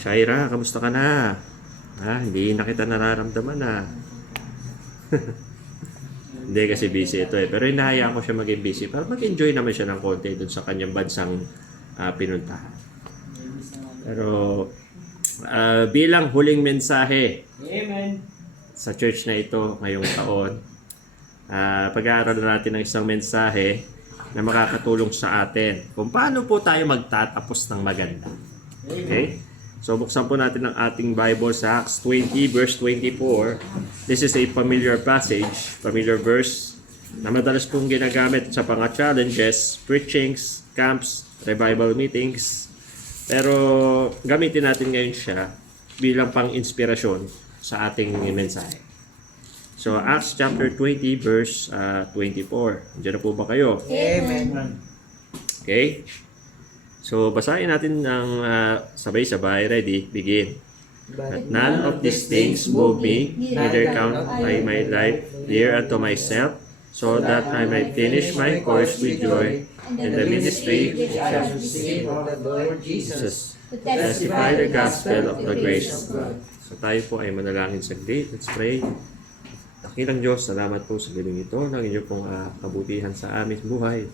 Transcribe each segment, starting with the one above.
Shaira, kamusta ka na? Hindi na kita nararamdaman na. Hindi kasi busy ito eh. Pero hinahayaan ko siya maging busy para mag-enjoy naman siya ng konti dun sa kanyang bansang pinuntahan. Pero bilang huling mensahe Amen. sa church na ito ngayong taon, pag-aaralan natin ng isang mensahe na makakatulong sa atin kung paano po tayo magtatapos ng maganda. Okay? So buksan po natin ang ating Bible sa Acts 20 verse 24. This is a familiar passage, familiar verse na madalas pong ginagamit sa mga challenges, preachings, camps, revival meetings. Pero gamitin natin ngayon siya bilang pang-inspirasyon sa ating mensahe. So Acts chapter 20 verse 24. Diyan na po ba kayo? Amen. Okay? So, basahin natin ng sabay-sabay. Ready? Begin. But none of these things move me, neither count I my life dear unto myself, so that I might finish my course with joy in the ministry which I have received of the Lord Jesus, to testify the gospel of the grace of God. So, tayo po ay manalangin saglit. Let's pray. Dakilang Diyos, salamat po sa gabing ito ng inyong pong kabutihan sa aming buhay.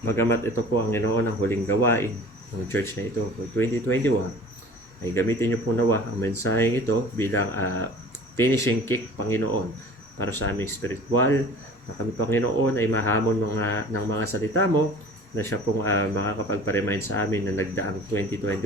Bagamat ito po ang Ginoon ang huling gawain ng church na ito for 2021, ay gamitin niyo po nawa ang mensaheng ito bilang finishing kick, Panginoon, para sa aming spiritual, na kami, Panginoon, ay mahamon ng mga salita mo na siya pong makakapagpa-remind sa amin na nagdaang 2021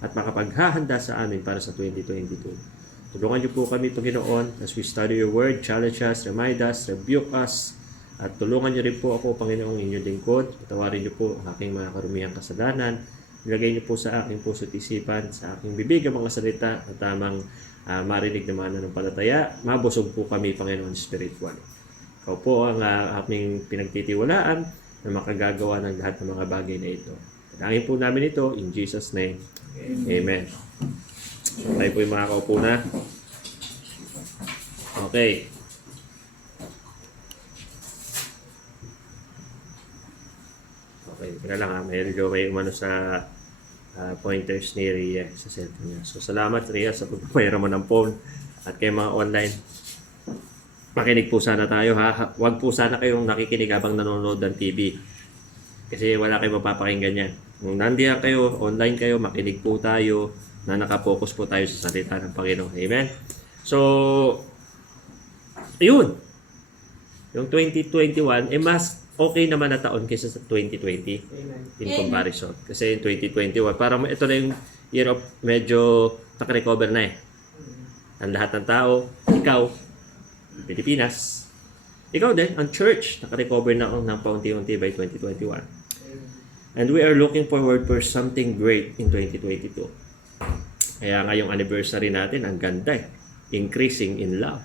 at makapaghahanda sa amin para sa 2022. Tulungan niyo po kami, Panginoon, as we study your word, challenge us, remind us, rebuke us, at tulungan niyo rin po ako, Panginoong inyong lingkod. Patawarin niyo po ang aking mga karumihang kasalanan. Ilagay niyo po sa aking puso't isipan, sa aking bibig ang mga salita na tamang marinig na mananampalataya. Mabusog po kami, Panginoon, spiritual. Ikaw po ang aming pinagtitiwalaan na makagagawa ng lahat ng mga bagay na ito. Dalangin po namin ito in Jesus' name. Amen. So, tayo po yung makakaupo na. Okay. Okay, teka lang medyo may umano sa pointers ni Rhea sa cellphone niya. So, salamat Rhea sa pagpapayara mo ng phone at kayo mga online. Makinig po sana tayo ha. Huwag po sana kayong nakikinig habang nanonood ng TV. Kasi wala kayong mapapakinggan yan. Kung nandiyan kayo, online kayo, makinig po tayo na nakapokus po tayo sa salita ng Panginoon. Amen? So, ayun. Yung 2021, mas okay naman na taon kaysa sa 2020 in comparison. Kasi in 2021, parang ito na yung year of medyo nakarecover na eh. Ang lahat ng tao, ikaw, Pilipinas, ikaw din, ang church, nakarecover na ng paunti-unti by 2021. And we are looking forward for something great in 2022. Kaya ngayong anniversary natin, ang ganda eh. Increasing in love.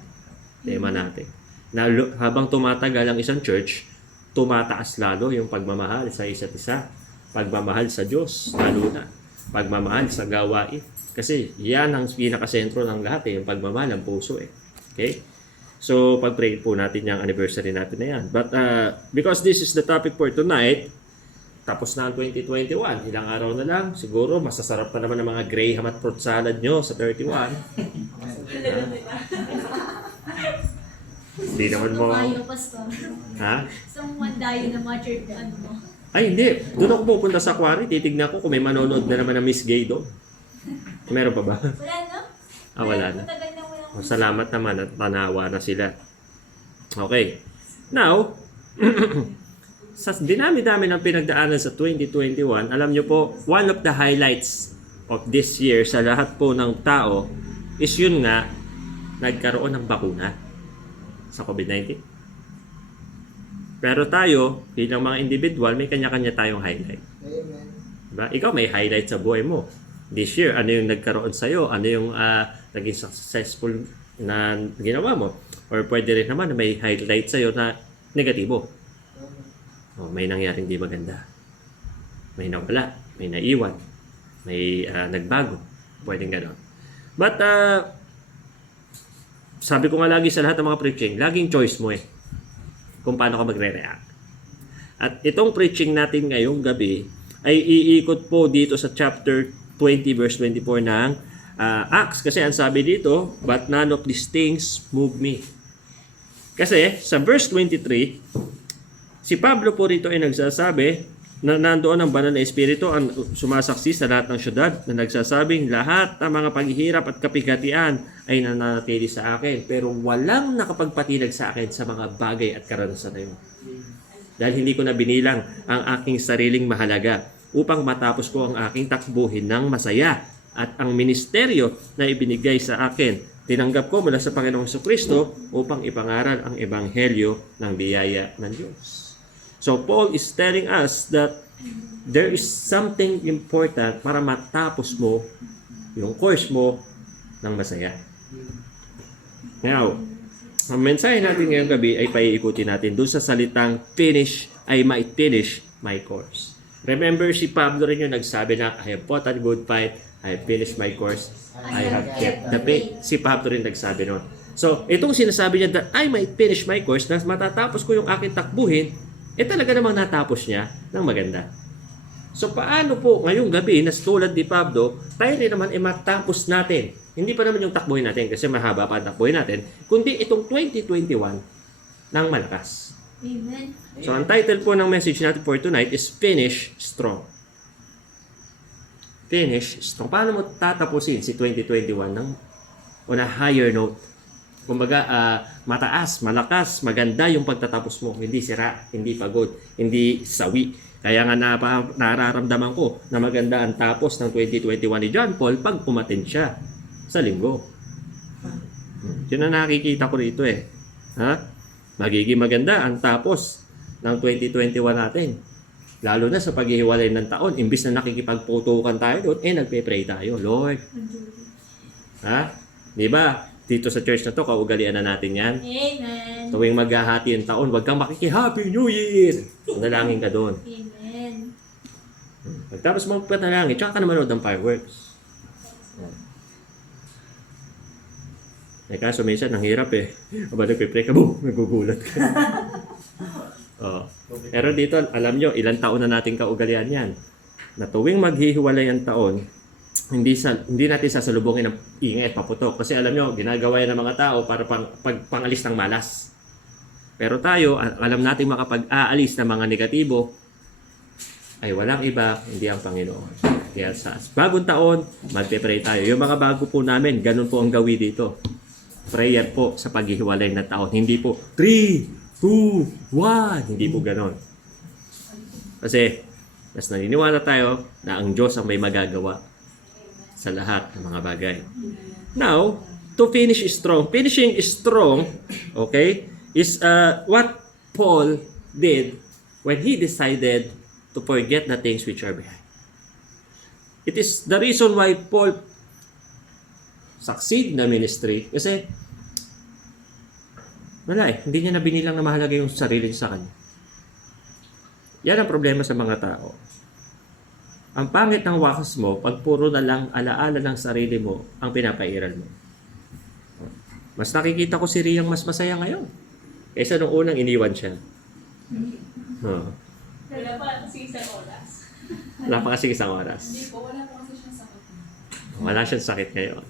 Tema natin. Na habang tumatagal ang isang church, tumataas lalo yung pagmamahal sa isa't isa. Pagmamahal sa Diyos, lalo na. Pagmamahal sa gawain. Kasi yan ang pinakasentro ng lahat eh, yung pagmamahal ng puso eh. Okay? So, pag-pray po natin yung anniversary natin na yan. But because this is the topic for tonight, tapos na ang 2021, ilang araw na lang, siguro masasarap pa naman ang mga graham at fruit salad nyo sa 31. Hindi naman mo... Mandayo, Pastor. Ha? Sa mandayo na mga church, ano mo? Ay, hindi. Doon ako pupunta sa quarry. Titignan ko kung may manonood na naman ng Miss Gay doon. Meron pa ba? Wala na? Wala na. Matagal na walang... Salamat naman at tanawa na sila. Okay. Now, sa dinami-dami ng pinagdaanan sa 2021, alam nyo po, one of the highlights of this year sa lahat po ng tao is yun nga, nagkaroon ng bakuna sa COVID-19. Pero tayo, bilang mga individual, may kanya-kanya tayong highlight. Amen. Diba? Ikaw may highlight sa buhay mo. This year, ano yung nagkaroon sa'yo? Ano yung naging successful na ginawa mo? Or pwede rin naman na may highlight sa'yo na negatibo. May nangyaring di maganda. May nawala. May naiwan. May nagbago. Pwedeng gano'n. But, sabi ko nga lagi sa lahat ng mga preaching, laging choice mo eh. Kung paano ka magre-react. At itong preaching natin ngayong gabi ay iikot po dito sa chapter 20 verse 24 ng Acts. Kasi ang sabi dito, but none of these things move me. Kasi sa verse 23, si Pablo po rito ay nagsasabi na nandoon ang banal na espiritu ang sumasaksi sa lahat ng syudad na nagsasabing lahat ng mga paghihirap at kapigatian ay nananatili sa akin, pero walang nakapagpatinag sa akin sa mga bagay at karanasan na yun. Dahil hindi ko na binilang ang aking sariling mahalaga upang matapos ko ang aking takbuhin ng masaya, at ang ministeryo na ibinigay sa akin tinanggap ko mula sa Panginoong Jesucristo upang ipangaral ang ebanghelyo ng biyaya ng Diyos. So Paul is telling us that there is something important para matapos mo yung course mo ng masaya. Now, ang mensahe natin ngayong gabi ay paiikutin natin doon sa salitang finish, I might finish my course. Remember, si Pablo rin yung nagsabi na, I have fought a good fight, I have finished my course, I have kept the faith. Si Pablo rin nagsabi nun. So, itong sinasabi niya that I might finish my course, na matatapos ko yung aking takbuhin, talaga namang natapos niya ng maganda. So, paano po ngayong gabi, na tulad ni Pablo, tayo rin naman matapos natin. Hindi pa naman yung takbuhin natin, kasi mahaba pa ang takbuhin natin, kundi itong 2021 ng malakas. Amen. So, ang title po ng message natin for tonight is Finish Strong. Finish strong. Paano mo tatapusin si 2021 on a higher note? Kumbaga, mataas, malakas, maganda yung pagtatapos mo. Hindi sira, hindi pagod, hindi sawi. Kaya nga nararamdaman ko na maganda ang tapos ng 2021 ni John Paul pag umattend siya sa linggo. Yun ang nakikita ko rito eh. Ha? Magiging maganda ang tapos ng 2021 natin. Lalo na sa paghihiwalay ng taon, imbis na nakikipagputukan tayo doon, nagpe-pray tayo, Lord. Ha? Di ba? Dito sa church na to, kaugalian na natin yan. Amen. Tuwing maghahati ang taon, huwag kang Happy New Year! Manalangin ka doon. Amen. Pagtapos mo panalangin, tsaka ka na manood ng fireworks. Kaso minsan, ang hirap eh. Aba, nagpe-pray ka, boom! Nagugulat ka. Oh. Pero dito, alam nyo, ilang taon na nating kaugalian yan. Na tuwing maghihiwalay ang taon, hindi natin sasalubungin ng ingay at paputok. Kasi alam nyo, ginagawa yan ng mga tao para pangalis ng malas. Pero tayo, alam natin makapag-aalis ng mga negatibo, ay walang iba, hindi ang Panginoon. Kaya sa bagong taon, magpe-pray tayo. Yung mga bago po namin, ganun po ang gawin dito. Prayer po sa paghihiwalay ng taon. Hindi po, 3, 2, 1. Hindi po ganon. Kasi, mas naniniwala tayo na ang Diyos ang may magagawa sa lahat ng mga bagay. Now, to finish strong. Finishing strong, okay, is what Paul did when he decided to forget the things which are behind. It is the reason why Paul succeed na ministry kasi wala hindi niya na binilang na mahalaga yung sarili niya sa kanya. Yan ang problema sa mga tao. Ang pangit ng wakas mo, pag puro na lang alaala ng sarili mo ang pinapairal mo. Mas nakikita ko si Riang mas masaya ngayon kaysa nung unang iniwan siya. Wala pa kasi isang oras. Wala pa kasi isang oras. Hindi po, wala po kasi siyang sakit. Wala siyang sakit ngayon.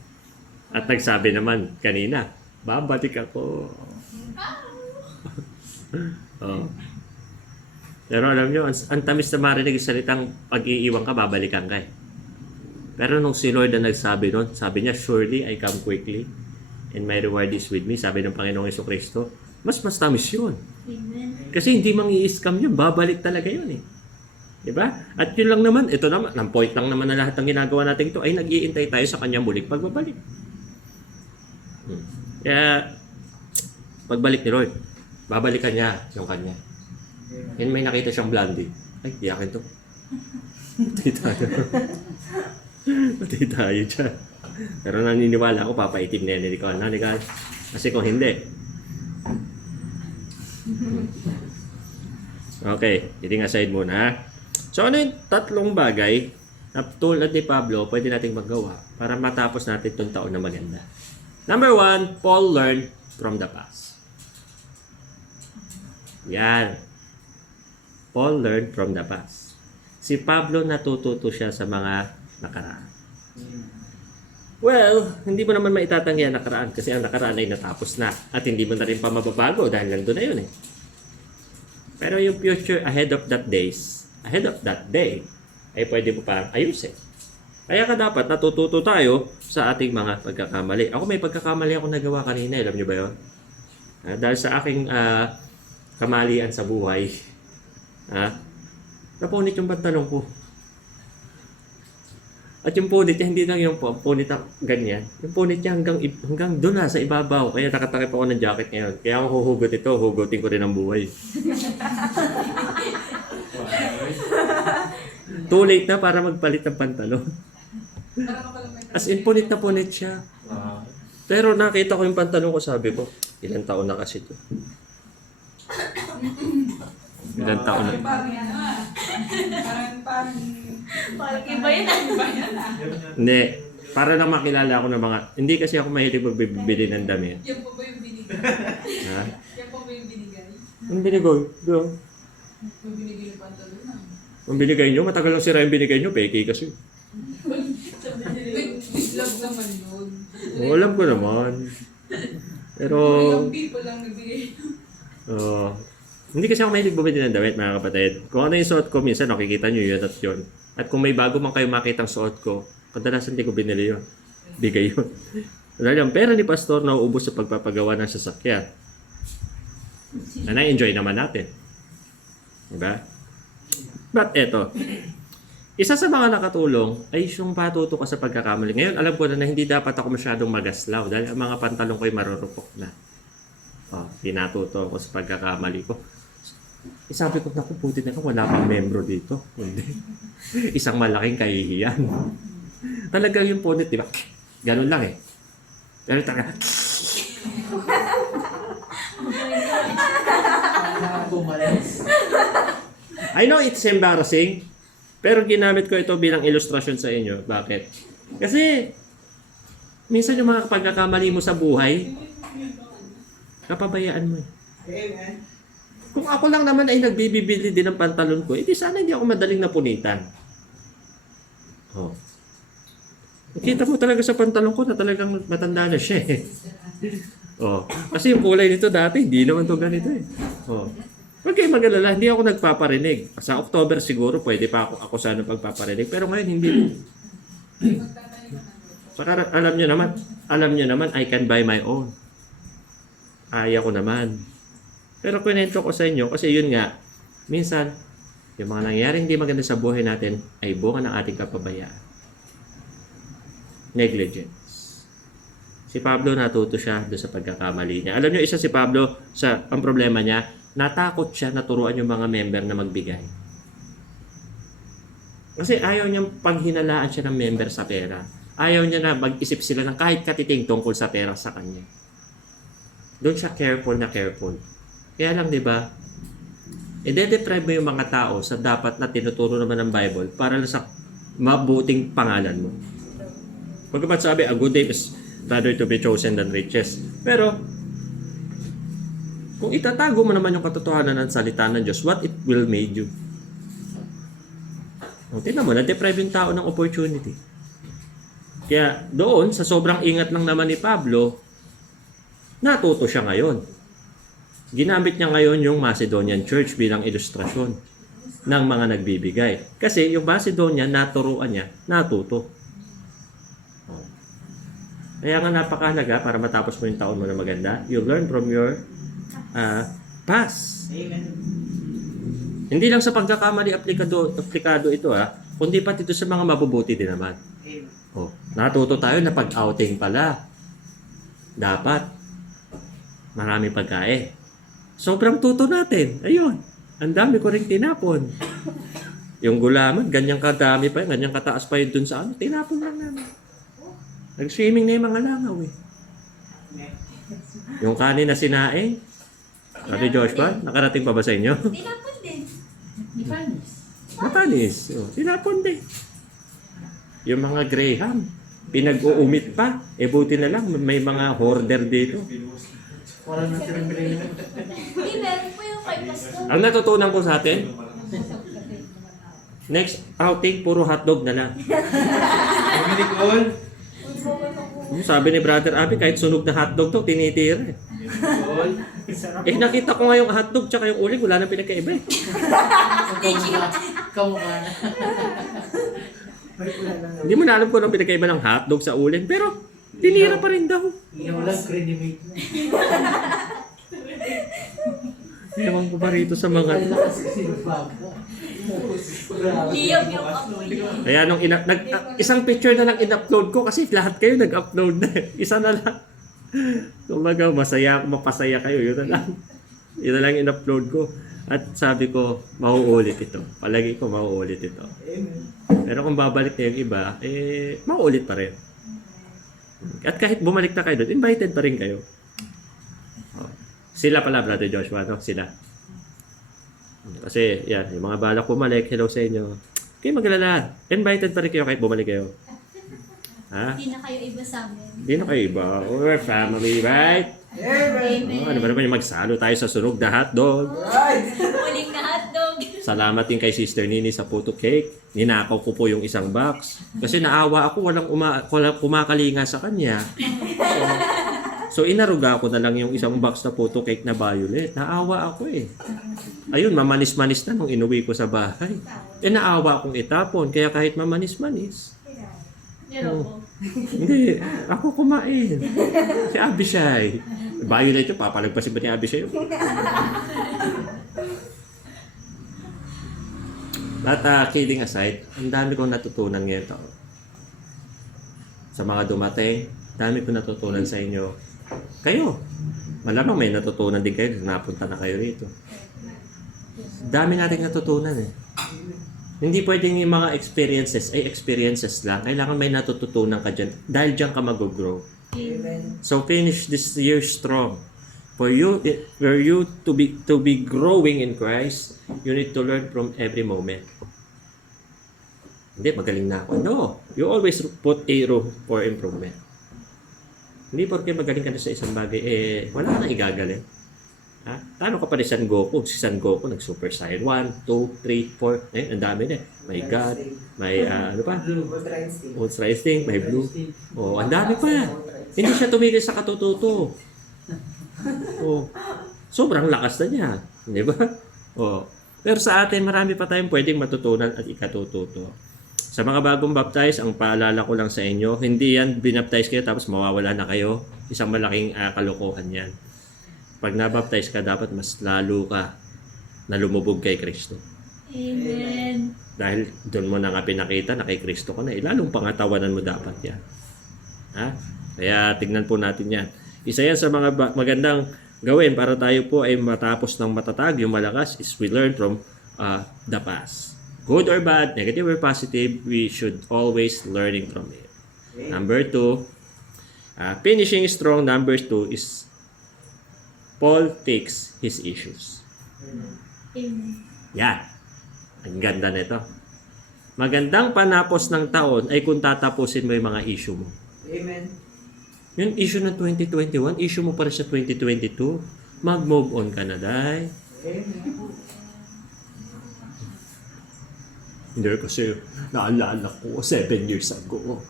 At nagsabi naman kanina, babalik ako. Oh. Pero alam nyo, ang tamis na marinig yung salitang pag-iiwan ka, babalikan ka eh. Pero nung si Lord na nagsabi nun, sabi niya, surely I come quickly and my reward is with me. Sabi ng Panginoong Jesucristo, mas tamis yun. Amen. Kasi hindi mang-i-scam yun, babalik talaga yun eh. Diba? At yun lang naman, ito naman, ang point lang naman na lahat ng ginagawa natin ito ay nag-iintay tayo sa kanyang muling pagbabalik. Kaya, pagbalik ni Lord, babalikan niya yung kanya. Yan may nakita siyang blondie. Ay, iyakin to. Patay tayo. Patay tayo dyan. Pero naniniwala ako, papaitim na yan ni Nicole. Kasi kung hindi. Okay, hitting aside muna ha. So ano yung tatlong bagay na tulad ni Pablo, pwede nating magawa para matapos natin itong taon na maganda. Number 1, Paul learned from the past. Yan. Paul learned from the past. Si Pablo natututo siya sa mga nakaraan. Well, hindi mo naman maitatanggi ang nakaraan kasi ang nakaraan ay natapos na at hindi mo na rin pa mababago dahil nandun na yun eh. Pero yung future ahead of that day, ay pwede mo parang ayusin. Kaya ka dapat natututo tayo sa ating mga pagkakamali. Ako may pagkakamali ako nagawa kanina, alam nyo ba yun? Dahil sa aking kamalian sa buhay, napunit yung pantalon ko. At yung punit niya, hindi lang yung punit na ganyan. Yung punit niya hanggang doon na sa ibabaw. Kaya nakatakip ako ng jacket ngayon. Kaya ako huhugot ito, hugutin ko rin ang buhay. Too late na para magpalit ng pantalon. As in, punit na punit siya. Pero nakita ko yung pantalon ko, sabi ko, ilang taon na kasi ito. Ilang taon na. Parang iba yan ah. Hindi. Para lang makilala ako ng mga... Hindi kasi ako mahilig magbibili ng damit. Yan po ba yung binigay? Ha? Yan po ba yung binigay? Ang binigay? Yung binigay yung pantalon na. Ang binigay nyo? Matagal lang sira yung binigay nyo. Peke kasi. Love naman yun. Alam ko naman. Pero... Yung people lang nagbigay. Hindi kasi ako mahilig bumili ng damit, mga kapatid. Kung ano yung suot ko, minsan nakikita nyo yun at yun. At kung may bago man kayo makitang suot ko, kadalasan hindi ko binili yun. Bigay yun. Wala lang, pera ni Pastor na uubos sa pagpapagawa ng sasakyan. Na na-enjoy naman natin. Diba? But eto, isa sa mga nakatulong ay yung patuto ka sa pagkakamali. Ngayon, alam ko na hindi dapat ako masyadong magaslaw dahil ang mga pantalong ko ay marurupok na. Pinatuto ako sa pagkakamali ko. Sabi ko, naku, puti na ko, wala pang membro dito. Hindi. Isang malaking kahihiyan. Talagang yung punit, di ba? Ganun lang eh. Pero talaga, I know it's embarrassing, pero ginamit ko ito bilang ilustrasyon sa inyo. Bakit? Kasi, minsan yung mga pagkakamali mo sa buhay, kapabayaan mo eh. Kung ako lang naman ay nagbibili din ng pantalon ko, edi sana hindi ako madaling napunitan. Nakita mo talaga sa pantalon ko na talagang matanda na siya eh. Kasi yung kulay nito dati, hindi naman to ganito eh. Huwag kayo mag-alala, hindi ako nagpaparinig. Sa October siguro pwede pa ako sana pagpaparinig, pero ngayon hindi. Saka alam nyo naman, I can buy my own. Kaya ko naman. Pero kwento ko sa inyo, kasi yun nga, minsan, yung mga nangyayaring hindi maganda sa buhay natin ay bunga ng ating kapabayaan. Negligence. Si Pablo natuto siya doon sa pagkakamali niya. Alam niyo, isa si Pablo, ang problema niya, natakot siya na turuan yung mga member na magbigay. Kasi ayaw niyang paghinalaan siya ng member sa pera. Ayaw niya na mag-isip sila ng kahit katiting tungkol sa pera sa kanya. Doon siya careful na careful. Kaya lang, di ba, i-deprive mo yung mga tao sa dapat na tinuturo naman ng Bible para lang sa mabuting pangalan mo. Pagkapat sabi, a good name is rather to be chosen than riches. Pero, kung itatago mo naman yung katotohanan ng salita ng Diyos, what it will made you? Tingnan mo, na-deprive yung tao ng opportunity. Kaya doon, sa sobrang ingat lang naman ni Pablo, natuto siya ngayon. Ginamit niya ngayon yung Macedonian Church bilang ilustrasyon ng mga nagbibigay. Kasi yung Macedonia, naturuan niya, natuto. Kaya nga napakahalaga para matapos mo yung taon mo na maganda, you learn from your past. Amen. Hindi lang sa pagkakamali aplikado ito kundi pati ito sa mga mabubuti din naman. Amen. Natuto tayo na pag-outing pala. Dapat marami pagkain. Sobrang tuto natin. Ayun. Ang dami ko rin tinapon. Yung gulaman, ganyang kadami pa yun, ganyang kataas pa yun dun sa tinapon lang namin. Nag-swimming na yung mga langaw eh. Yung kanin na sinaing, Ate Joshua, nakarating pa ba sa inyo? Tinapon din. Matanis. Tinapon din. Yung mga Graham, pinag-uumit pa. Buti na lang, may mga hoarder dito. Wala na silang pinili. Hindi, meron po yung 5 pastor. Ang natutunan ko sa atin, next outing, puro hotdog na lang. Bumili ko Tol. Sabi ni Brother Abby, kahit sunog na hotdog to, tinitira eh. Tol. Sarap. Nakita ko nga yung hotdog tsaka yung uling, wala nang pinagkaiba eh. Kamukha na. Hindi mo na alam kung anong pinagkaiba ng hotdog sa uling, pero tinira pa rin daw. Yung walang credibility na. Ewan ko ba rito sa mga... Ang lakas kasi ng baga. Liyab yung apoy. Kaya nung isang picture na lang in-upload ko kasi lahat kayo nag-upload na. Isa na lang. Kumbaga, masaya ako, mapasaya kayo. Yun na lang. Yun na lang in-upload ko. At sabi ko, mauulit ito. Palagi ko mauulit ito. Pero kung babalik na yung iba, mauulit pa rin. At kahit bumalik na kayo doon, invited pa rin kayo. Sila pala, Brother Joshua, no? Sila. Kasi, yan, yung mga balak bumalik, hello sa inyo. Kayo maglala. Invited pa rin kayo kahit bumalik kayo. Ha? Hindi na kayo iba sa amin. Hindi na kayo iba. We're family, right? Amen. Ano ba naman yung magsalo tayo sa sunog na hotdog? Huling na hotdog. Salamat din kay Sister Nini sa photo cake. Ninakaw ko po yung isang box. Kasi naawa ako, walang kumakalinga sa kanya. So inaruga ko na lang yung isang box na photo cake na violet. Naawa ako eh. Ayun, mamanis-manis na nung inuwi ko sa bahay. Naawa akong itapon. Kaya kahit mamanis-manis. Nero. Hindi, ako kumain. Si Abishai. Violet yung papalagpasin ba ni Abishai yun? But kidding aside, ang dami kong natutunan ngayon taon. Sa mga dumating, dami kong natutunan sa inyo. Kayo, malamang may natutunan din kayo na napunta na kayo rito. Dami nating natutunan eh. Hindi pwedeng yung mga experiences lang. Kailangan may natututunan ka dyan. Dahil dyan ka mag-grow. Amen. So finish this year strong. For you to be growing in Christ, you need to learn from every moment. Hindi, magaling na ako. No, you always put a room for improvement. Hindi porque magaling ka na sa isang bagay, wala ka na igagaling. Ha? Tano ka pa ni San Goku? Si San Goku nag-Super Saiyan 1, 2, 3, 4. Ang dami na. May God, may ano pa? Ultra Instinct, may Blue. Oh, ang dami pa. Hindi siya tumigil sa katututo. Oh, sobrang lakas na niya. Di ba? Oh. Pero sa atin, marami pa tayong pwedeng matutunan at ikatututo. Sa mga bagong baptize, ang paalala ko lang sa inyo, hindi yan binaptize kayo tapos mawawala na kayo. Isang malaking kalokohan yan. Pag nabaptize ka, dapat mas lalo ka na lumubog kay Kristo. Amen. Dahil doon mo na nga pinakita na kay Kristo ka na, lalong pangatawanan mo dapat yan. Ha? Kaya tignan po natin yan. Isa yan sa mga magandang gawin para tayo po ay matapos ng matatag, yung malakas, is we learn from the past. Good or bad, negative or positive, we should always learning from it. Number 2, finishing strong. Number 2 is Paul takes his issues. Amen. Yan. Ang ganda nito. Magandang panapos ng taon ay kung tatapusin mo yung mga issue mo. Amen. Yung issue ng 2021, issue mo para sa 2022, mag-move on ka na, day. Hindi kasi naalala ko 7 years ago.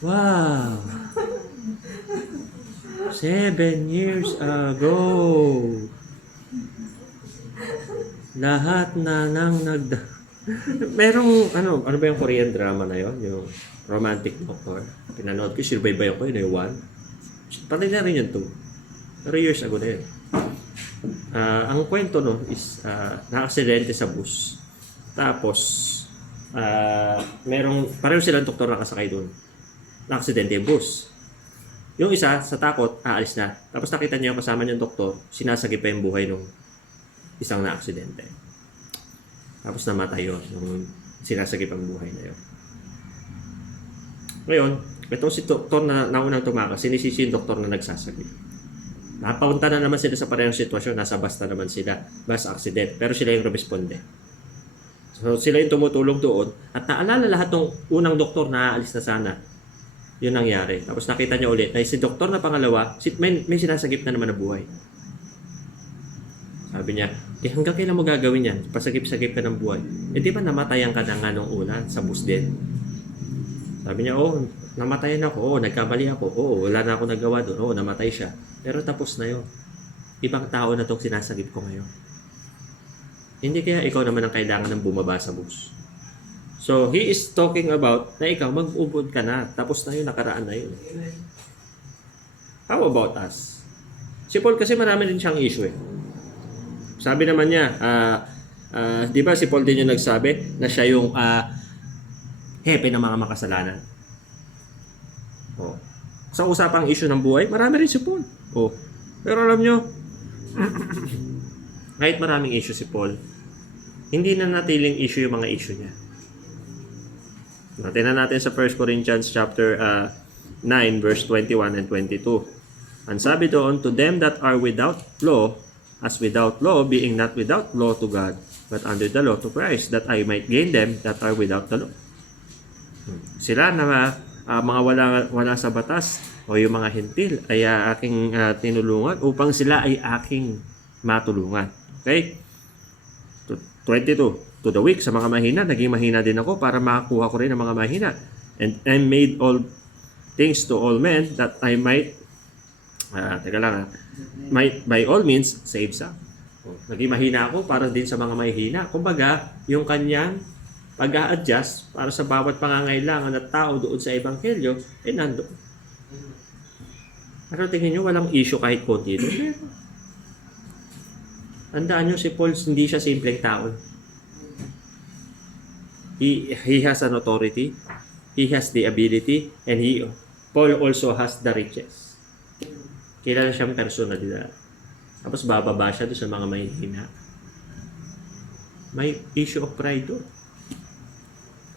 Wow! 7 years ago. Lahat na nang merong ano ba yung Korean drama na yon, yung Romantic Doctor. Pinanood ko, sirbaybay ko yun, yung 1. Patay na rin yung 2. Pero years ago na yun. Ang kwento no is na-aksidente sa bus. Tapos pareho silang doktor nakasakay doon. Na-aksidente yung bus. Yung isa, sa takot, aalis na. Tapos nakita niya yung kasama niyang doktor, sinasagip pa yung buhay nung isang na-aksidente. Tapos namatay yun, nung sinasagip ang buhay na yun. Ngayon, itong si doktor na naunang tumakas, sinisisi yung doktor na nagsasagip. Napaunta na naman sila sa parehong sitwasyon, nasa bus na naman sila, bus accident, pero sila yung responde. So sila yung tumutulong doon, at naalala lahat ng unang doktor na aalis na sana. Yun nangyari. Tapos nakita niya ulit na si doktor na pangalawa, may sinasagip na naman na buhay. Sabi niya, hanggang kailan mo gagawin yan? Pasagip-sagip ka ng buhay. Di ba namatayan ka na nga nung una sa bus din? Sabi niya, oh, namatayan ako. Oh, nagkamali ako. Oo, wala na ako nagawa doon. Oo, namatay siya. Pero tapos na yun. Ibang tao na itong sinasagip ko ngayon. Hindi kaya ikaw naman ang kailangan ng bumaba sa bus. So, he is talking about na ikaw, mag-ubod ka na. Tapos na yun, nakaraan na yun. How about us? Si Paul kasi marami din siyang issue eh. Sabi naman niya, di ba si Paul din yung nagsabi na siya yung hepe ng mga makasalanan. Oh. Sa usapang issue ng buhay, marami rin si Paul. Oh. Pero alam nyo, kahit maraming issue si Paul, hindi na natiling issue yung mga issue niya. Tingnan natin sa 1 Corinthians chapter 9 verse 21 and 22. Ang sabi doon, to them that are without law, as without law, being not without law to God, but under the law to Christ, that I might gain them that are without the law. Sila na mga wala sa batas o yung mga hentil ay aking tinulungan upang sila ay aking matulungan. Okay? 22. To the weak, sa mga mahina, naging mahina din ako para makakuha ko rin ang mga mahina. And I made all things to all men that I might might by all means save some. Naging mahina ako para din sa mga mahina. Kumbaga, yung kanyang pag-a-adjust para sa bawat pangangailangan ng tao doon sa ebanghelyo, nandoon. Pero tingin nyo, walang issue kahit konti doon. Tandaan nyo, si Paul, hindi siya simpleng tao. He has an authority, he has the ability, and Paul also has the riches. Kilala siyang personalidad. Tapos bababa siya doon sa mga mahihina. May issue of pride doon.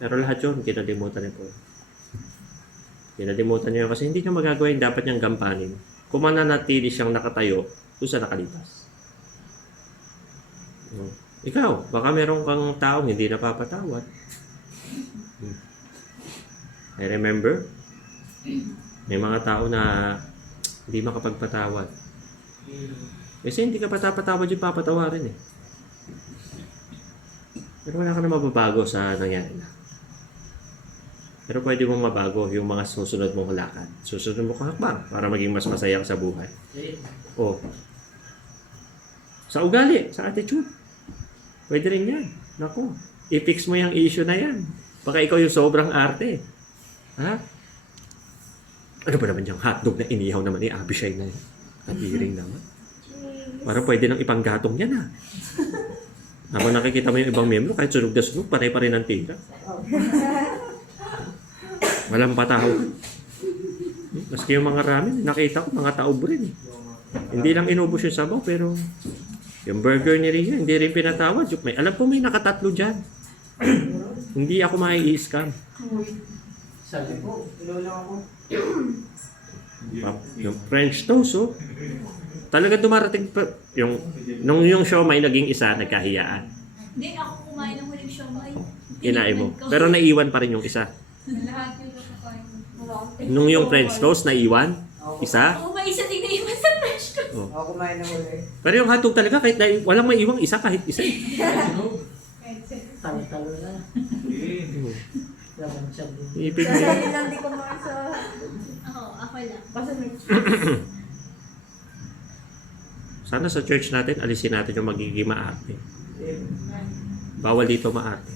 Pero lahat yun, kinalimutan ni Paul. Kinalimutan niya kasi hindi niya magagawa yung dapat niyang gampanin. Kung mananatili siyang nakatayo doon sa nakalipas. Ikaw, baka meron kang taong hindi napapatawad. I remember, may mga tao na hindi makapagpatawad. Kasi hindi ka patapatawad yung papatawarin eh. Pero wala ka na mababago sa nangyari na. Pero pwede mong mabago yung mga susunod mong lakad. Susunod mo hakbang para maging mas masaya ka sa buhay. O, sa ugali, sa attitude. Pwede rin yan. Naku, i-fix mo yung issue na yan. Baka ikaw yung sobrang arte. Ha? Ano ba naman yung hotdog na inihaw naman ni Abishai na yan? Katiring naman. Parang pwede nang ipanggatong yan ha. Habang nakikita mo yung ibang membro, kahit sunog na sunog, panay pa rin ang tira. Walang pataw. Maski yung mga ramen, nakita ko, mga taob rin. Hindi lang inubos yung sabaw, pero yung burger ni Ria, hindi rin pinatawad. Alam ko may nakatatlo dyan. Hindi ako mai-scam. Sabi ko, ilola ako. Yung French toast, oh. Talaga dumarating pa. Nung yung show may naging isa, nagkahiyaan. Hindi, ako kumain ng huling siomay. Kinain mo. Pero naiwan pa rin yung isa. Lahat yung nakakain. Nung yung French toast, naiwan. Isa. Oo, may isa din na iwan sa fresh ko. Oh. Ako kumain ng huli. Pero yung hotdog talaga, kahit walang maiwang isa, kahit isa. Talo-talo na. Laman siya din. Ibig sabihin. lang di ko mga sa... Oo, ako lang. Basta may... Sana sa church natin, alisin natin yung magiging maarte. Bawal dito maarte.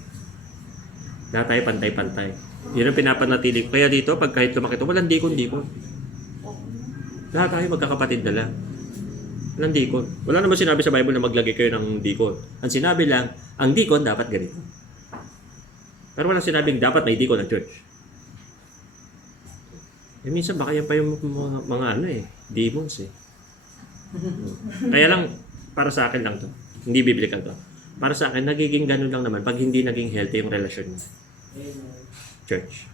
Lahat tayo pantay-pantay. Yun ang pinapanatili ko. Kaya dito, pag kahit lumaki ito, walang dikon-dikon. Lahat tayo magkakapatid na lang. Walang dikon. Wala naman sinabi sa Bible na maglagay kayo ng dikon. Ang sinabi lang, ang dikon dapat ganito. Pero walang sinabing dapat may dikon ng church. Eh minsan baka yan pa yung mga ano eh, demons eh. Kaya lang, para sa akin lang to. Hindi biblical to. Para sa akin, nagiging ganun lang naman pag hindi naging healthy yung relasyon niya. Church.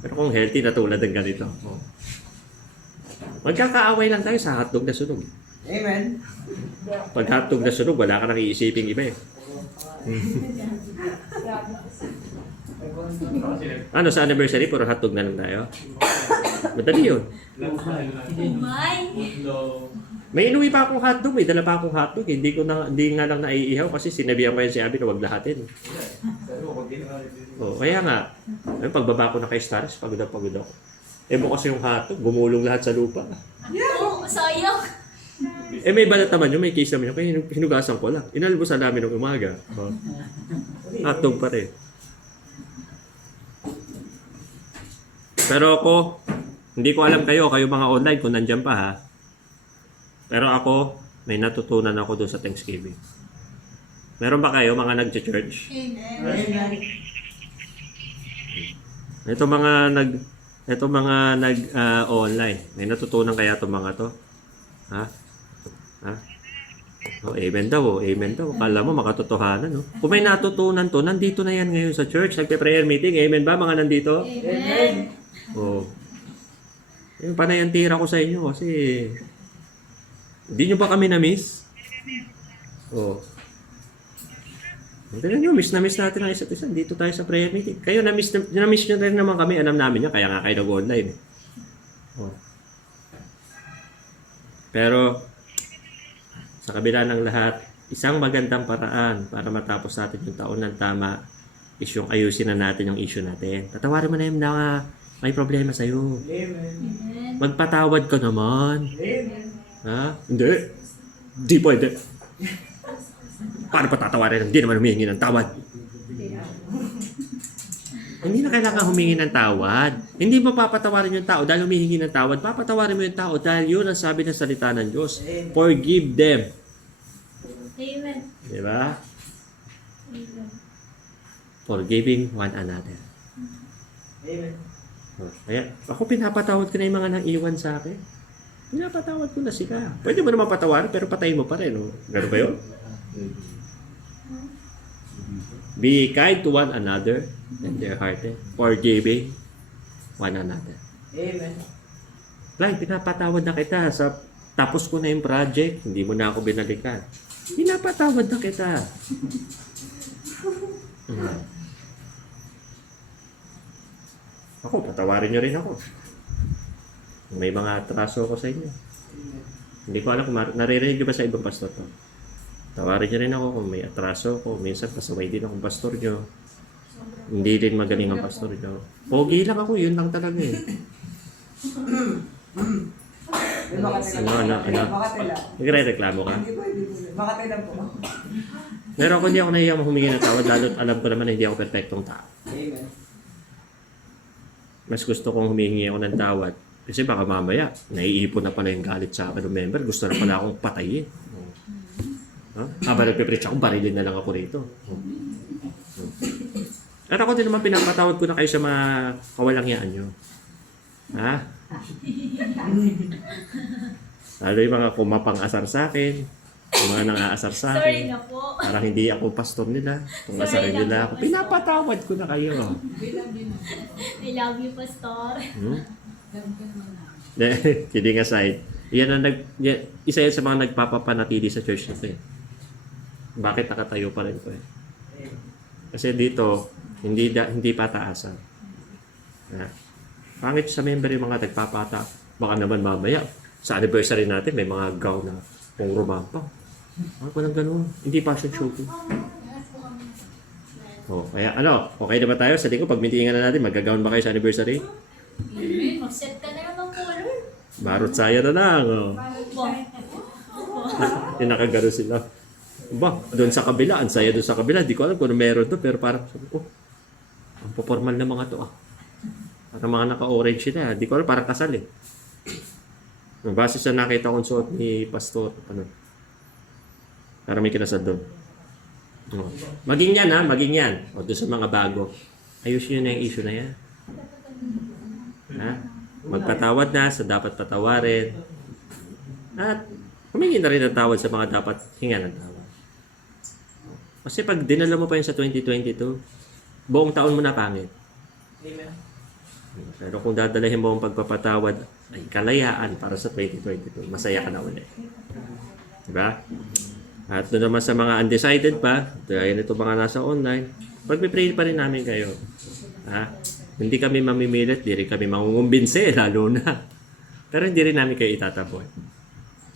Pero kung healthy na tulad ng ganito. Oh. Magkakaaway lang tayo sa hotdog na sunog. Amen. Pag hotdog na sunog, wala ka nang iisiping iba eh. Ano sa anniversary, puro hotdog na lang tayo? Madali yun. Umay. May inuwi pa akong hotdog, may dala pa akong hotdog. Hindi nga lang naiihaw kasi sinabihan ko yan si Abby na wag lahatin. Oh, kaya nga, ay, pagbaba ko na kay Stars, pagod ako. Bukas yung hotdog, gumulong lahat sa lupa. Oo, sayang. May balat naman yun, may case naman yun, kaya hinugasan ko lang. Inalmusan namin ng umaga. Oh. Hotdog pa rin. Pero ako, hindi ko alam kayo mga online kung nandyan pa ha. Pero ako, may natutunan ako doon sa Thanksgiving. Meron ba kayo mga nag-church? Amen. Ito mga nag online. May natutunan kaya itong mga to? Ha? Oh, amen daw. Kala mo makatotohanan, no? Kung may natutunan to, nandito na yan ngayon sa church. Nagpe-prayer meeting. Amen ba mga nandito? Amen. Oh. Yung panay ang tira ko sa inyo kasi hindi nyo ba kami na-miss? Oh. Tignan nyo, miss natin ang isa't isa. Dito tayo sa prayer meeting. Kayo, na-miss nyo rin naman kami. Alam namin yan, kaya nga kayo nag-online. Oh. Pero, sa kabila ng lahat, isang magandang paraan para matapos natin yung taon ng tama is yung ayusin na natin yung issue natin. Tatawarin mo na yung na may problema sa'yo. Amen. Magpatawad ka naman. Ha? Hindi pwede. Paano patatawarin? Hindi naman humingi ng tawad. Hindi na kailangan humingi ng tawad. Hindi mo papatawarin yung tao dahil humihingi ng tawad. Papatawarin mo yung tao dahil yun ang sabi ng salita ng Diyos. Forgive them. Amen. Diba? Amen. Forgiving one another. Amen. Kaya ako pinapatawad ko na yung mga nang-iwan sa akin. Pinapatawad ko na sila. Pwede mo naman patawarin pero patayin mo pa rin. Oh. Gano'n ba yun? Be kind to one another and their heart. Forgiving one another. Amen. Like, pinapatawad na kita sa tapos ko na yung project, hindi mo na ako binalikan. Pinapatawad na kita. Ako, patawarin nyo rin ako. May mga atraso ako sa inyo. Hindi ko alam kung naririnig nyo ba sa ibang pastor to. Tawarin nyo rin ako kung may atraso ako. Minsan pasaway din akong pastor nyo. Hindi din magaling ang pastor nyo. Pogi lang ako, yun lang talaga eh. Ano? Makatila. Nagre-reklamo ka? Hindi po. Makatila po. Pero ako hindi ako nahihiyang humingi ng tawad lalo't alam ko naman na hindi ako perfectong tao. Amen. Mas gusto kong humingi ako ng tawad. Kasi baka mamaya, naiipon na pala yung galit sa akin ng member. Gusto na pala akong patayin. Habang nagpe-preach ako, barilin na lang ako rito. At ako din naman pinapatawad ko na kayo sa mga kawalangyaan nyo. Ha? Lalo yung mga kumapang-asar sa akin, yung mga nang-aasar sa Sorry akin. na po. Parang hindi ako pastor nila. Kung asarin nila ako, pinapatawad ko na kayo. I love you, Pastor. Kidding aside, isa yan sa mga nagpapapanatili sa church na ito eh. Bakit nakatayo pa rin ko eh? Kasi dito, hindi pataasan. Pangit sa member yung mga nagpapata. Baka naman mamaya, sa anniversary natin, may mga gown na pong rumampa. Walang ganun. Hindi passion shooting. Kaya okay na ba tayo? Sa ko, pag meetingan na natin, mag-gown ba kayo sa anniversary? Amen. Mag-set ka na lang ng color. Barot saya na lang. Yung nakagano sila. Ba, doon sa kabila, ang saya doon sa kabila. Di ko alam kung ano meron doon, pero parang, ang popormal na mga to Parang mga naka-orange sila. Di ko alam, parang kasal eh. Base sa nakita kong suot ni Pastor, parang may kinasal doon. Maging yan. O doon sa mga bago. Ayusin nyo na yung issue na yan. Magpatawad na sa dapat patawarin. At humingi na rin ng tawad sa mga dapat hinga ng tawad. Kasi pag dinala mo pa yun sa 2022, buong taon mo na pangit. Amen. Pero kung dadalahin mo ang pagpapatawad ay kalayaan para sa 2022, masaya ka na ulit. Diba? At doon naman sa mga undecided pa, dahil ito mga nasa online, pag-pray pa rin namin kayo. Hindi kami mamimilit, di rin kami mangungumbinse, lalo na. Pero hindi rin namin kayo itataboy.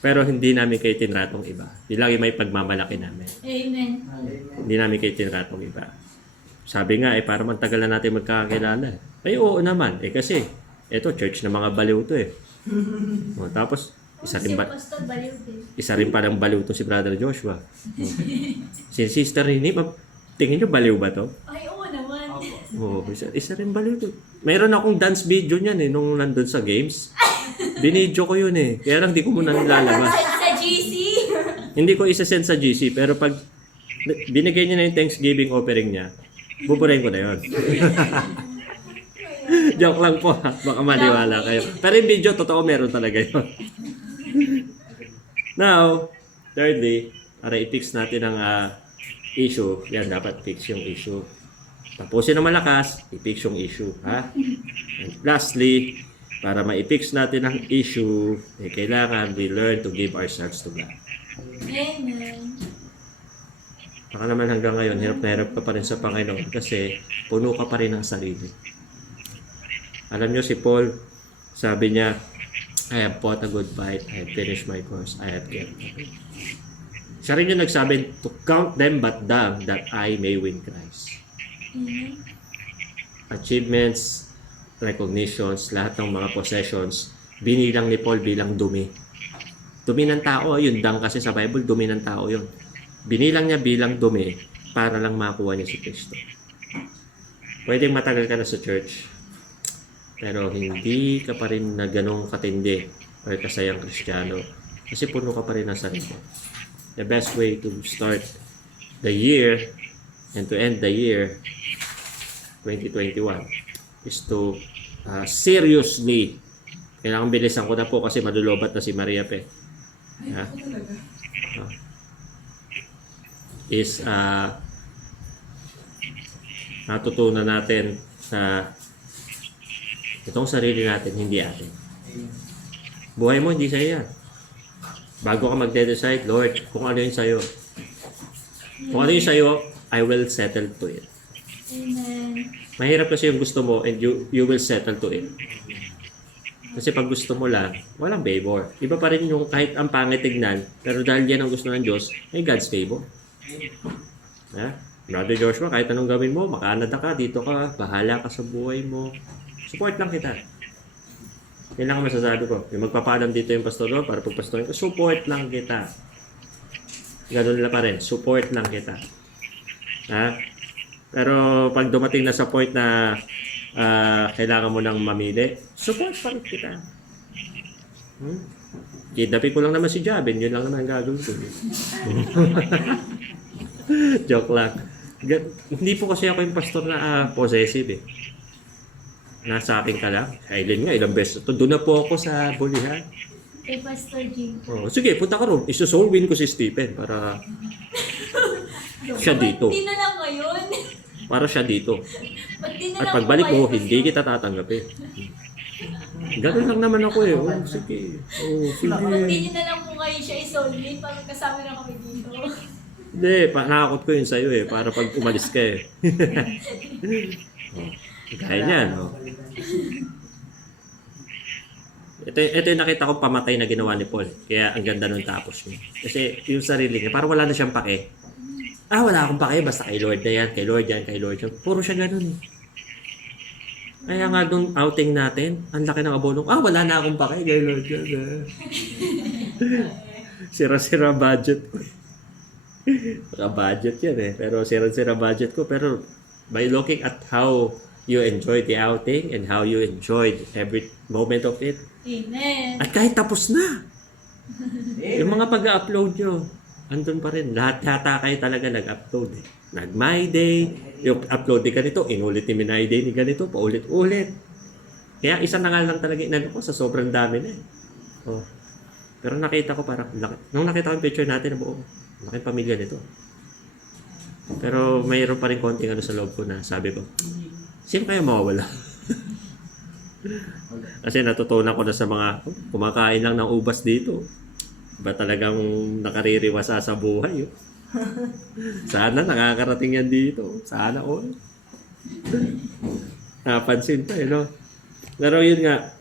Pero hindi namin kayo tinratong iba. Yun lang yung may pagmamalaki namin. Amen. Hindi namin kayo tinratong iba. Sabi nga, para mantagal na natin magkakakilala. Ay, oo naman. Kasi, eto, church na mga baliw to eh. O, tapos, isa Si rin, Pastor baliw din. isa rin palang baliw to si Brother Joshua. Si Sister Rini, tingin nyo baliw ba to? Ay, oo naman. Oo, isa rin baliw to. Mayroon akong dance video niyan eh, nung nandun sa games. Binidyo ko yun eh. Kaya lang di ko muna nilalabas. Send sa GC. Hindi ko isa-send sa GC, pero pag binigay niya na yung Thanksgiving offering niya, buburahin ko na yun. Joke lang po ha. Baka maniwala kayo. Pero yung video, totoo meron talaga yun. Now, thirdly, para i-fix natin ang issue, yan, dapat fix yung issue. Tapusin na malakas, i-fix yung issue. Ha? And lastly, para ma-fix natin ang issue, kailangan we learn to give ourselves to God. Amen. Baka naman hanggang ngayon, hirap na hirap ka pa rin sa Panginoon kasi puno ka pa rin ng sarili. Alam nyo si Paul, sabi niya, I have fought a good fight, I have finished my course, I have kept the faith. Siya rin yung nagsabi, to count them but damn that I may win Christ. Amen. Achievements, recognitions, lahat ng mga possessions, binilang ni Paul bilang dumi. Dumi ng tao, yun dang kasi sa Bible, dumi ng tao yun. Binilang niya bilang dumi para lang makuha niya si Kristo. Pwedeng matagal ka na sa church, pero hindi ka pa rin na ganong katindi o kasayang Kristiyano kasi puno ka pa rin ng sarili. The best way to start the year and to end the year 2021 is to seriously, kailangan bilisan ko na po kasi malulobat na si Maria Pe. Yeah. Is natutunan natin na itong sarili natin, hindi atin. Buhay mo, hindi sa'yo yan. Bago ka magde-decide, Lord, kung ano yung sa'yo. Kung ano yung sa'yo, I will settle to it. Amen. Mahirap kasi yung gusto mo and you will settle to it. Kasi pag gusto mo lang, walang favor. Iba pa rin yung kahit ang pangit tignan, pero dahil yan ang gusto ng Diyos, ay God's favor. Ha? Brother Joshua, kahit anong gawin mo, Makanada ka, dito ka, bahala ka sa buhay mo. Support lang kita. Yan lang ang masasabi ko. Yung magpapaalam dito yung pastor para pagpastorin ko, support lang kita. Ganun lang pa rin, support lang kita. Ha? Pero pag dumating na sa point na kailangan mo nang mamili, support pa rin kita. Kidnapin ko lang naman si Jabin, yun lang naman ang gagawin ko. Joke lang. Hindi po kasi ako yung pastor na possessive eh. Nasa akin ka lang. Aileen nga, ilang beses to. Doon na po ako sa bulihan. Kay Pastor Jim. Oh, sige, punta ka ron. Iso-soul win ko si Stephen para siya dito. Ba't di na lang ngayon? Para siya dito. Ba't di na At lang pagbalik po mo, kayo, hindi Pastor? kita tatanggapin. Ganun lang naman ako eh. Oh, sige. Oh, sige. Ba't di nyo na lang po kayo siya isolve para kasama na kami dito? Hindi, nakakot ko yun sa'yo eh. Para pag umalis ka eh. Oh, kaya niyan. Oh. Ito yung nakita ko pamatay na ginawa ni Paul. Kaya ang ganda nung tapos niya. Kasi yung sarili niya, parang wala na siyang pake. Wala akong pake. Basta kay Lord na yan, kay Lord yan, kay Lord yan. Puro siya ganun. Kaya nga nung outing natin, ang laki ng abonong, wala na akong pake, kay Lord yan. Sira-sira budget ko. Budget yan eh. Pero sira-sira budget ko. Pero by looking at how you enjoyed the outing and how you enjoyed every moment of it. Amen. At kahit tapos na. Yung mga pag-upload nyo, andun pa rin. Lahat yata kayo talaga nag-upload eh. Nag-My Day, yung upload ni ganito, inulit ni My Day ni ganito, paulit-ulit. Kaya isa na nga lang talaga inano ko sa sobrang dami na eh. Oh. Pero nakita ko parang, nung nakita ko yung picture natin na buo, laking pamilya nito. Pero mayroon pa rin konting ano sa loob ko na sabi ko, sino kaya mawawala? Kasi natutunan ko na sa mga kumakain lang ng ubas dito. Ba talagang nakaririwasa sa buhay? Oh. Sana nakakarating yan dito. Sana all. Napansin pa no? Pero yun nga,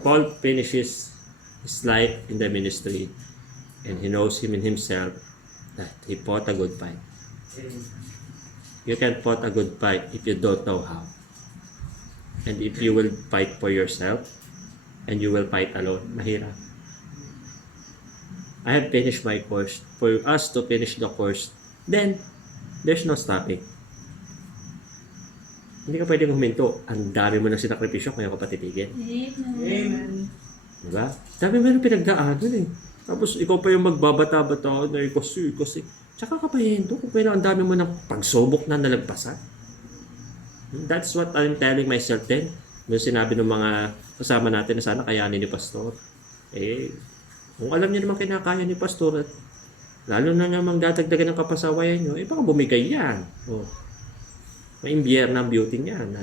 Paul finishes his life in the ministry and he knows him in himself that he fought a good fight. You can fight a good fight if you don't know how. And if you will fight for yourself and you will fight alone, mahirap. I have finished my course. For us to finish the course, then there's no stopping. Hindi ka pwedeng huminto. Ang dami mo ng sinakripisyo, kaya ka patitigil. Amen. Diba? Dami mo ng pinagdaanan eh. Tapos ikaw pa yung magbabata-bata na kasi. Tsaka ka pa hinto kung pwede ang dami mo ng pagsubok na nalagpasan. That's what I'm telling myself then. Yung sinabi ng mga kasama natin na sana kayanin ni Pastor. Kung alam niyo naman kinakaya ni Pastor at lalo na namang dadagdagan ng kapasawayan nyo, baka bumigay yan. May imbiyer ng beauty niyan.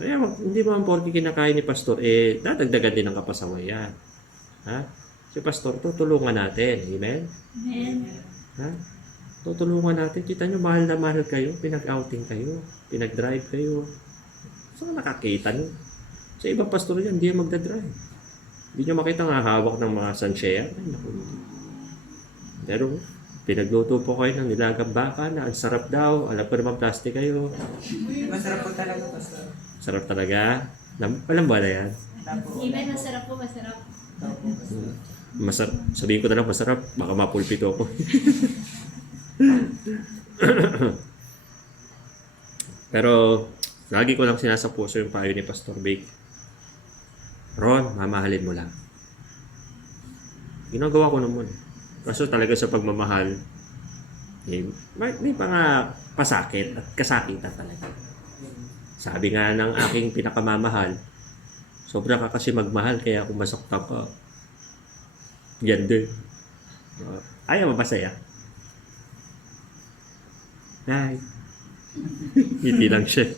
Kaya hindi mo ang porky kinakaya ni Pastor, dadagdagan din ng kapasawayan. Ha? Si Pastor, tutulungan natin. Amen? Amen. Ha? Tutulungan natin. Kita nyo, mahal na mahal kayo. Pinag-outing kayo. Pinag-drive kayo. Saan nakakita nyo? Sa ibang pastor yan, hindi yan magdadrive. Hindi nyo makita nga hawak ng mga sunshare. Ay, naku. Pero, pinagluto po kayo ng nilagang baka na ang sarap daw. Alam ko naman plastic kayo. Masarap po talaga, Pastor. Sarap talaga. Alam ba na yan? Amen, masarap po, masarap. Masarap. Sabihin ko na lang masarap. Baka mapulpito ako. Pero, lagi ko lang sinasapuso yung payo ni Pastor Bake. Ron, mamahalin mo lang. Ginagawa ko naman. Kaso talaga sa pagmamahal, may mga pasakit at kasakitan talaga. Sabi nga ng aking pinakamamahal, sobra ka kasi magmahal kaya kung masaktan ka, yan din. Ayaw mo ba saya? Ay. Hindi lang siya.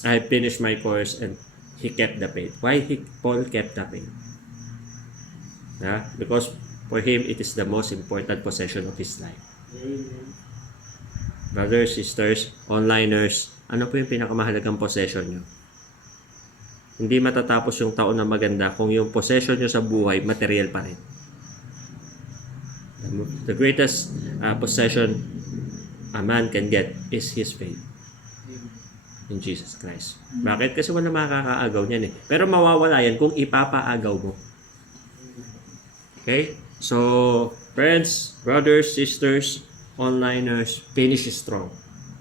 I finished my course and he kept the faith. Why Paul kept the faith? Because for him, it is the most important possession of his life. Brothers, sisters, onliners, ano po yung pinakamahalagang possession nyo? Hindi matatapos yung taon na maganda kung yung possession nyo sa buhay, material pa rin. The greatest possession a man can get is his faith in Jesus Christ. Bakit? Kasi wala makakaagaw niyan eh. Pero mawawala yan kung ipapaagaw mo. Okay? So, friends, brothers, sisters, onliners, finish strong.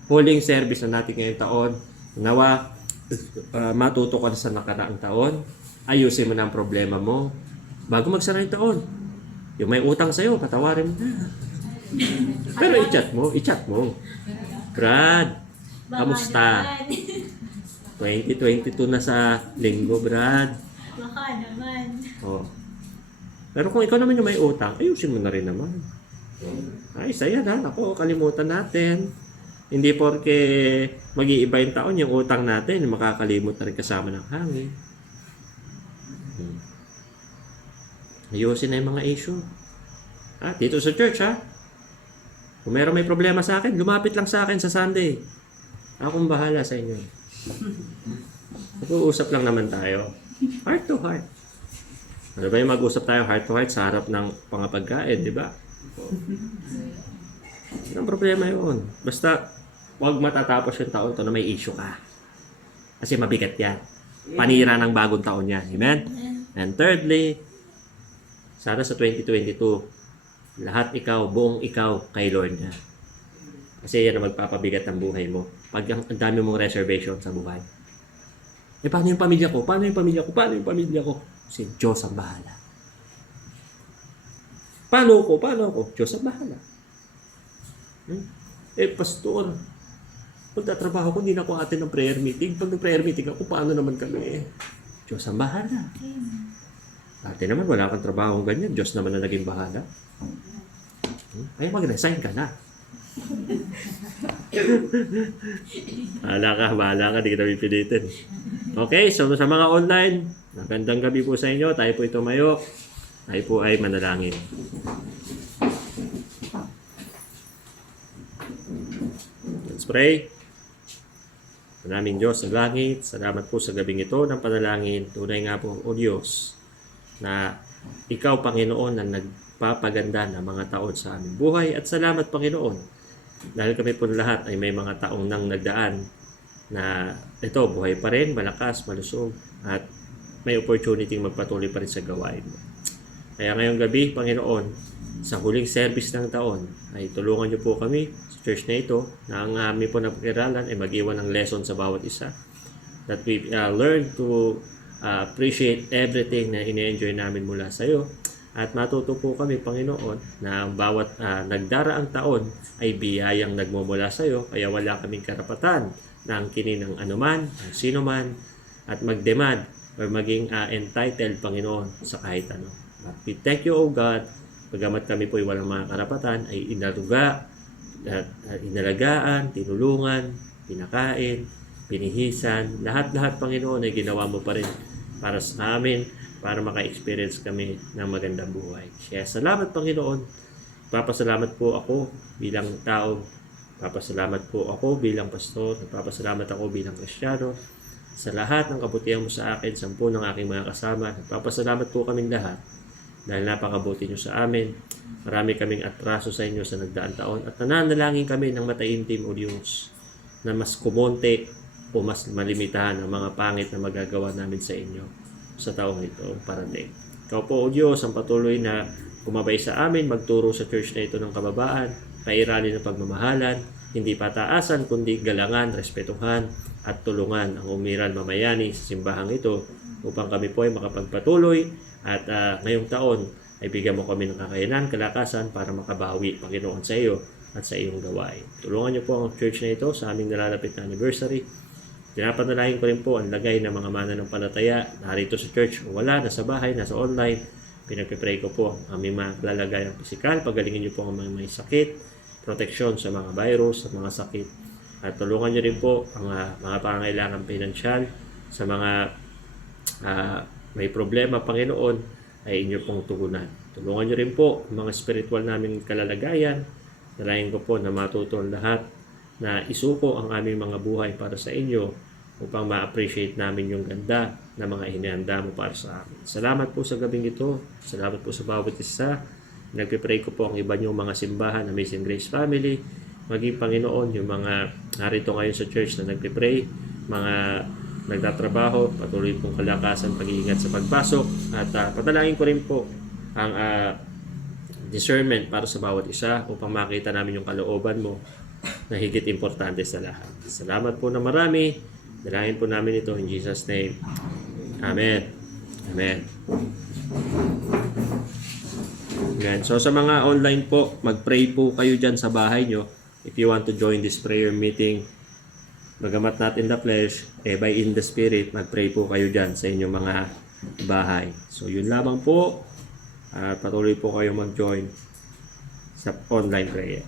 Huling service na natin ngayong taon. Nawa, matuto ka sa nakaraang taon. Ayusin mo na ang problema mo. Bago magsara yung taon. Yung may utang sa'yo, patawarin mo na. Pero i-chat mo. Brad, kamusta? 2022 na sa linggo, Brad. Baka naman. Oh. Pero kung ikaw naman yung may utang, ayusin mo na rin naman. Ay, saya na. Ako, kalimutan natin. Hindi porke mag-iiba yung taon, yung utang natin, makakalimot na rin kasama ng hangin. Ayusin na yung mga issue. Dito sa church, Kung meron may problema sa akin, lumapit lang sa akin sa Sunday. Akong bahala sa inyo. Mag-uusap lang naman tayo. Heart to heart. Ano ba yung mag-usap tayo heart to heart sa harap ng pangapagkain, di ba? Ang problema yun. Basta, huwag matatapos yung taon to na may issue ka. Kasi mabigat yan. Panira ng bagong taon yan. Amen? And thirdly, sana sa 2022, lahat buong ikaw kay Lord na. Kasi yan ang magpapabigat ng buhay mo. Pag ang dami mong reservation sa buhay. Paano yung pamilya ko? Paano yung pamilya ko? Paano yung pamilya ko? Kasi Diyos ang bahala. Paano ako? Diyos ang bahala. Pastor, pagtatrabaho ko, hindi na ako atin ng prayer meeting. Pag nag-prayer meeting ako, paano naman kami? Diyos ang bahala. Dati naman, wala kang trabaho ganyan. Diyos naman na naging bahala. Ay, mag-resign ka na. Bahala ka, di kita pipilitin. Okay, so sa mga online, magandang gabi po sa inyo. Tayo po tumayo. Tayo po ay manalangin. pray. Manaming Diyos ng langit, salamat po sa gabing ito ng panalangin. Tunay nga po, O Diyos, na Ikaw, Panginoon, ang nagpapaganda ng mga taon sa aming buhay. At salamat, Panginoon, dahil kami po lahat ay may mga taong nang nagdaan na ito, buhay pa rin, malakas, malusog, at may opportunity magpatuloy pa rin sa gawain mo. Kaya ngayong gabi, Panginoon, sa huling service ng taon, ay tulungan niyo po kami sa church na ito na ang aming po napag-iralan ay mag-iwan ng lesson sa bawat isa. That we learn to appreciate everything na ine-enjoy namin mula sa iyo. At matuto po kami, Panginoon, na ang bawat nagdaraang taon ay biyayang nagmumula sa iyo, kaya wala kaming karapatan na angkinin ng anuman, ng sino man, at mag-demand or maging entitled, Panginoon, sa kahit ano. But we thank you, O God, pagamat kami po ay walang mga karapatan, ay inalagaan, tinulungan, pinakain, pinihisan, lahat-lahat, Panginoon, ay ginawa mo pa rin para sa amin, para maka-experience kami ng magandang buhay. Kaya salamat, Panginoon. Papasalamat po ako bilang tao. Papasalamat po ako bilang pastor. Papasalamat ako bilang Kristiyano sa lahat ng kabutihan mo sa akin, sa ng aking mga kasama. Papasalamat po kaming lahat dahil napakabuti nyo sa amin. Marami kaming atraso sa inyo sa nagdaang taon at nananalangin kami ng mataimtim, O Diyos, na mas kumonte o mas malimitahan ang mga pangit na magagawa namin sa inyo sa taong ito parating. Ikaw po, O Diyos, ang patuloy na gumabay sa amin, magturo sa church na ito ng kababaan, kairali ng pagmamahalan, hindi pataasan kundi galangan, respetuhan at tulungan ang umiral mamayani sa simbahang ito upang kami po ay makapagpatuloy at ngayong taon ay bigyan mo kami ng kakayanan, kalakasan para makabawi, Panginoon, sa iyo at sa iyong gawain. Tulungan niyo po ang church na ito sa aming nalalapit na anniversary. Pinapanalangin ko rin po ang lagay ng mga mananampalataya narito sa church o wala, nasa bahay, nasa online. Pinagpipray ko po ang aming mga lalagay ng pisikal. Pagalingin niyo po ang mga may sakit, proteksyon sa mga virus, sa mga sakit. At tulungan niyo rin po ang mga pangangailangan pinansyal sa mga may problema, Panginoon, ay inyo pong tugunan. Tulungan niyo rin po ang mga spiritual naming kalalagayan. Nalayan ko po na matuto ang lahat na isuko ang aming mga buhay para sa inyo upang ma-appreciate namin yung ganda na mga hinihanda mo para sa amin. Salamat po sa gabing ito. Salamat po sa bawat isa. Nagpipray ko po ang iba niyong mga simbahan, Amazing Grace Family, maging Panginoon, yung mga narito ngayon sa church na nagpipray, mga nagtatrabaho, patuloy pong kalakasan, pag-iingat sa pagpasok, at patalangin ko rin po ang discernment para sa bawat isa upang makita namin yung kalooban mo na higit importante sa lahat. Salamat po na marami. Dalangin po namin ito in Jesus' name. Amen. Amen. Amen. So sa mga online po, mag-pray po kayo dyan sa bahay nyo if you want to join this prayer meeting. Bagamat not in the flesh, by in the spirit, mag-pray po kayo dyan sa inyong mga bahay. So yun lamang po. Patuloy po kayo mag-join sa online prayer.